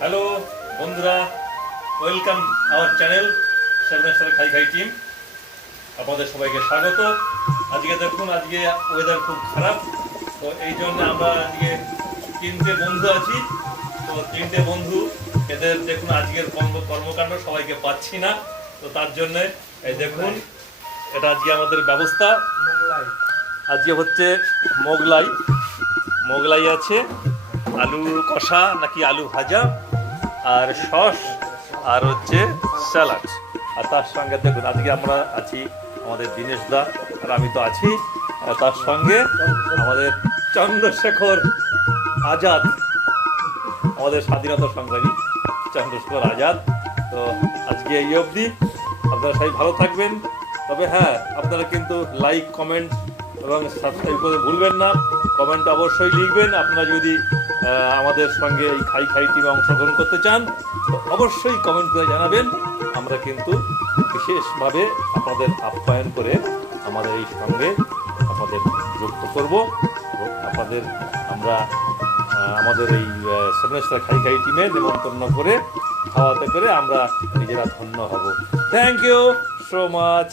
Hello বন্ধুরা, welcome our channel seven খাই খাই টিম। আপনাদের সবাইকে স্বাগত। আজকে দেখুন, আজকে ওয়েদার খুব খারাপ, তো এই জন্য আমরা আজকে তিনটে বন্ধু আছি। তো তিনটে বন্ধু, এদের দেখুন আজকের কর্মকাণ্ড সবাইকে পাচ্ছি না, তো তার জন্যে এই দেখুন এটা আজকে আমাদের ব্যবস্থা। আজকে হচ্ছে মোগলাই আছে, আলু কষা নাকি আলু ভাজা, আর সস, আর হচ্ছে স্যালাড। আর তার সঙ্গে দেখুন আজকে আমরা আছি, আমাদের দীনেশ দা আর আমি তো আছি, আর তার সঙ্গে আমাদের চন্দ্রশেখর আজাদ, আমাদের স্বাধীনতা সংগ্রামী চন্দ্রশেখর আজাদ। তো আজকে এই অবধি, আপনারা সবাই ভালো থাকবেন। তবে হ্যাঁ, আপনারা কিন্তু লাইক, কমেন্ট এবং সাবস্ক্রাইব করে ভুলবেন না। কমেন্ট অবশ্যই লিখবেন। আপনারা যদি আমাদের সঙ্গে এই খাই খাই টিমে অংশগ্রহণ করতে চান, তো অবশ্যই কমেন্ট করে জানাবেন। আমরা কিন্তু বিশেষভাবে আপনাদের আপ্যায়ন করে আমাদের এই সঙ্গে আপনাদের যুক্ত করব এবং আপনাদের আমরা আমাদের এই সেভেন স্টার খাই খাই টিমে নেমন্তন্ন করে খাওয়াতে পেরে আমরা নিজেরা ধন্য হব। Thank you so much.